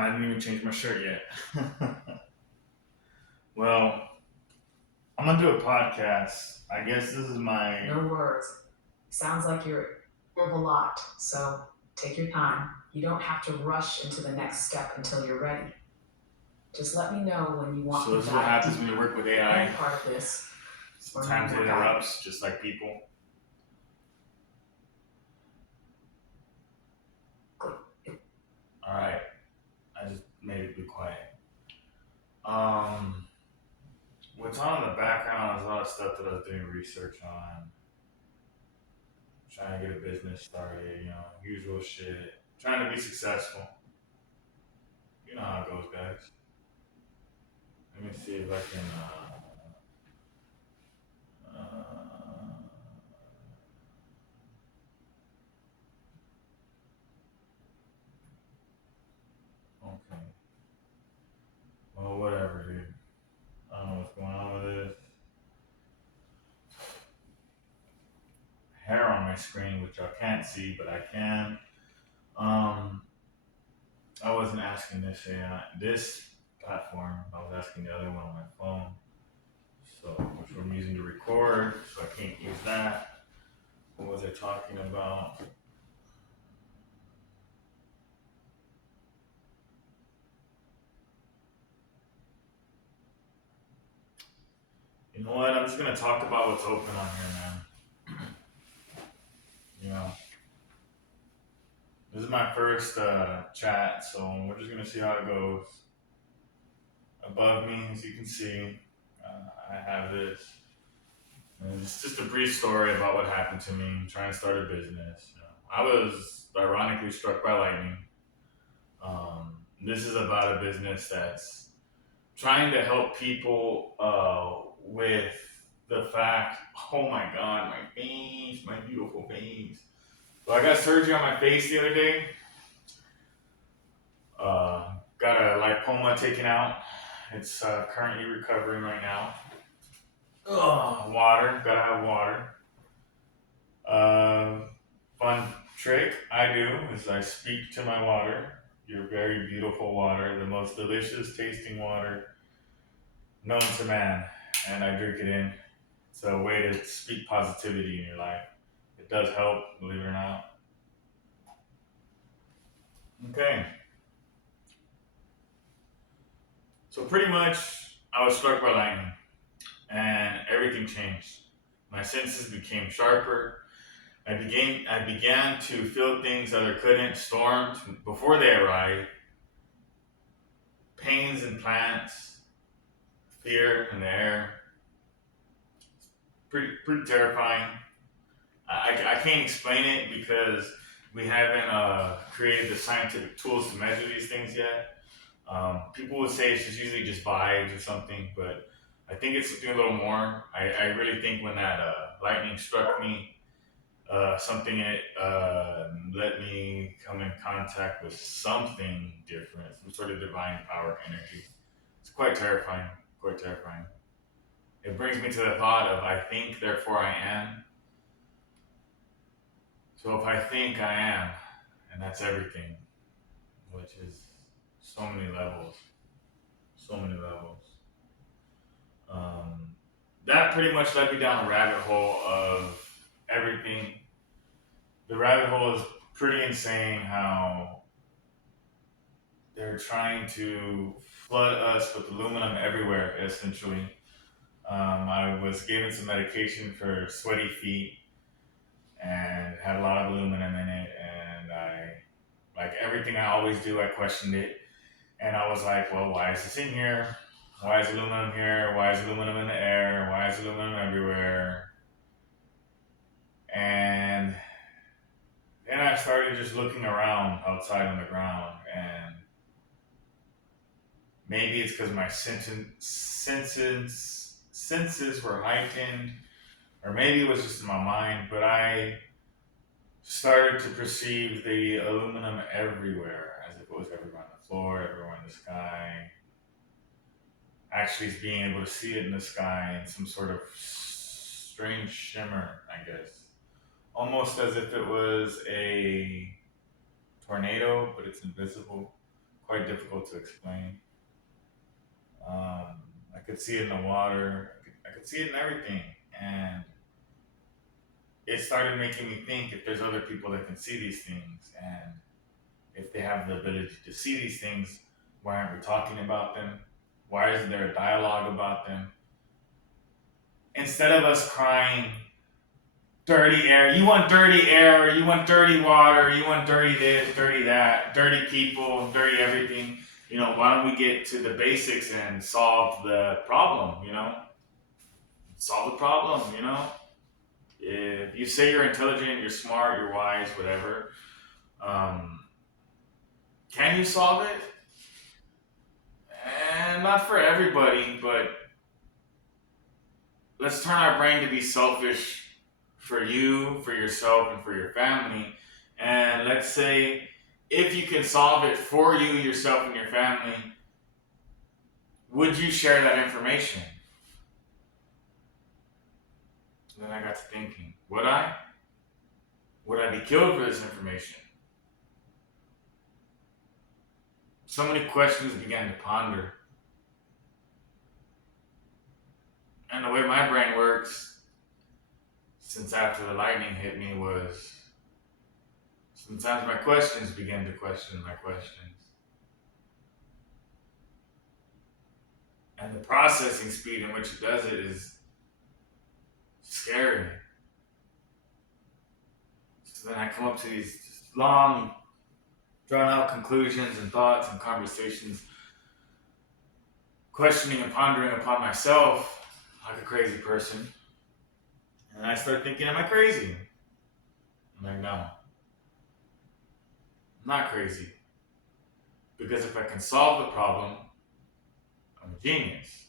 Damn, I didn't even change my shirt yet. Well, I'm gonna do a podcast. I guess this is my. No words. Sounds like you're of a lot, so take your time. You don't have to rush into the next step until you're ready. Just let me know when you want So to this is what dive happens when you deeper work with in AI. any part of this or need Sometimes it more interrupts, guidance. just like people. All right, I just made it be quiet. Um, what's on in the background is a lot of stuff that I was doing research on, trying to get a business started. Usual shit. Trying to be successful. You know how it goes, guys. Let me see if I can. Okay. Well, whatever, dude. I don't know what's going on with this. Hair on my screen, which I can't see, but I can. Um, I wasn't asking this platform. I was asking the other one on my phone. So, which I'm using to record, so I can't use that. What was I talking about? You know what? I'm just gonna talk about what's open on here, man. You know, this is my first chat, so we're just gonna see how it goes. Above me, as you can see, I have this. And it's just a brief story about what happened to me trying to start a business. I was ironically struck by lightning. This is about a business that's trying to help people with the fact, oh my God, my veins, my beautiful veins. So I got surgery on my face the other day. Got a lipoma taken out. It's currently recovering right now. Water, gotta have water. Uh, Fun trick I do is I speak to my water. Your very beautiful water, the most delicious tasting water known to man, and I drink it in. It's a way to speak positivity in your life. It does help, believe it or not. Okay, so pretty much I was struck by lightning, and everything changed. My senses became sharper. I began to feel things other couldn't. Storms before they arrived, pains in plants, fear in the air. Pretty terrifying. I can't explain it because we haven't created the scientific tools to measure these things yet. People would say it's usually just vibes or something, but I think it's something a little more. I really think when that lightning struck me, something in it let me come in contact with something different, some sort of divine power energy. It's quite terrifying, quite terrifying. It brings me to the thought of I think, therefore I am. So if I think I am, and that's everything, which is so many levels, so many levels. Um, that pretty much led me down a rabbit hole of everything. The rabbit hole is pretty insane how they're trying to flood us with aluminum everywhere, essentially. I was given some medication for sweaty feet and it had a lot of aluminum in it. And like everything I always do, I questioned it. And I was like, well, why is this in here? Why is aluminum here? Why is aluminum in the air? Why is aluminum everywhere? And then I started just looking around outside on the ground, and maybe it's because my senses were heightened, or maybe it was just in my mind, but I started to perceive the aluminum everywhere, as if it was everywhere on the floor, everywhere in the sky. Actually, being able to see it in the sky in some sort of strange shimmer, I guess. Almost as if it was a tornado, but it's invisible. quite difficult to explain. I could see it in the water. I could see it in everything, and it started making me think if there's other people that can see these things, and if they have the ability to see these things, why aren't we talking about them? Why isn't there a dialogue about them? Instead of us crying, dirty air, you want dirty air, you want dirty water, you want dirty this, dirty that, dirty people, dirty everything. Why don't we get to the basics and solve the problem, Solve the problem. If you say you're intelligent, you're smart, you're wise, whatever, um, can you solve it? And not for everybody, but let's turn our brain to be selfish for you, for yourself, and for your family. And let's say if you can solve it for you, yourself, and your family, would you share that information? And then I got to thinking, would I? Would I be killed for this information? So many questions began to ponder. And the way my brain works, since after the lightning hit me, was sometimes my questions begin to question my questions. And the processing speed in which it does it is scary. So then I come up to these long, drawn out conclusions and thoughts and conversations, questioning and pondering upon myself like a crazy person. And I start thinking, am I crazy? I'm like, no, I'm not crazy. Because if I can solve the problem, I'm a genius.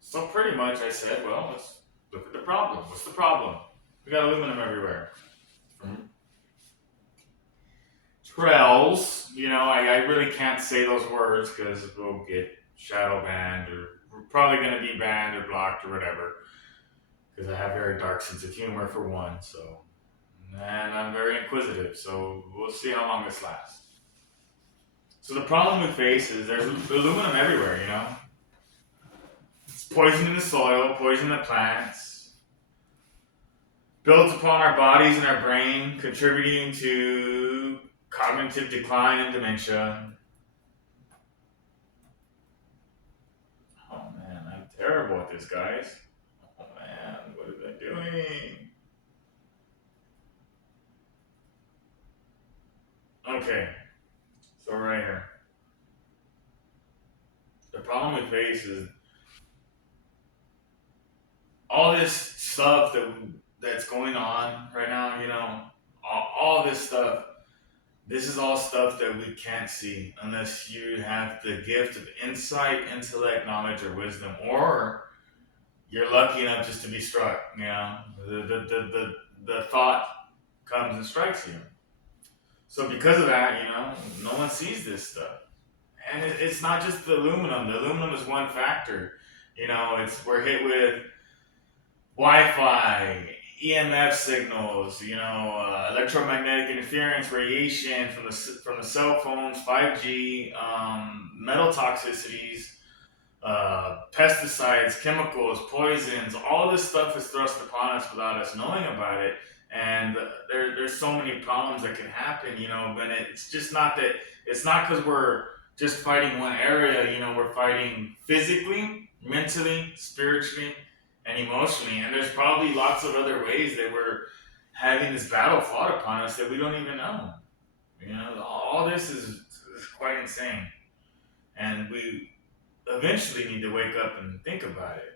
So pretty much I said, well, let's look at the problem. What's the problem? We got aluminum everywhere. From trails, I really can't say those words because we'll get shadow banned, or we're probably going to be banned or blocked or whatever. Because I have a very dark sense of humor for one, and I'm very inquisitive, so we'll see how long this lasts. So the problem we face is there's aluminum everywhere. It's poison in the soil, poison in the plants, built upon our bodies and our brain, contributing to cognitive decline and dementia. Oh man, I'm terrible at this, guys. Oh man, what am I doing? Okay, so right here. The problem we face is all this stuff that's going on right now. All this stuff. This is all stuff that we can't see unless you have the gift of insight, intellect, knowledge, or wisdom, or you're lucky enough just to be struck. The thought comes and strikes you. So because of that, no one sees this stuff, and it's not just the aluminum. The aluminum is one factor. We're hit with Wi-Fi, EMF signals, electromagnetic interference, radiation from the cell phones, 5G, metal toxicities, pesticides, chemicals, poisons. All this stuff is thrust upon us without us knowing about it. And there's so many problems that can happen, but it's just not that. It's not because we're just fighting one area. We're fighting physically, mentally, spiritually, and emotionally. And there's probably lots of other ways that we're having this battle fought upon us that we don't even know. All this is quite insane. And we eventually need to wake up and think about it.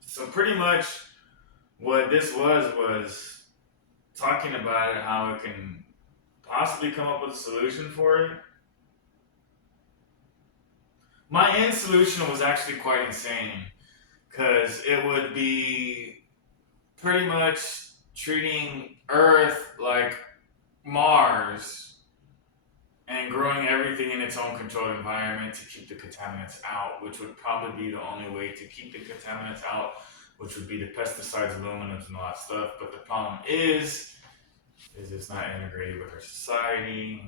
So pretty much what this was talking about it, how it can possibly come up with a solution for it. My end solution was actually quite insane because it would be pretty much treating Earth like Mars and growing everything in its own controlled environment to keep the contaminants out, which would probably be the only way to keep the contaminants out, which would be the pesticides, aluminums, and all that stuff. But the problem is it's not integrated with our society.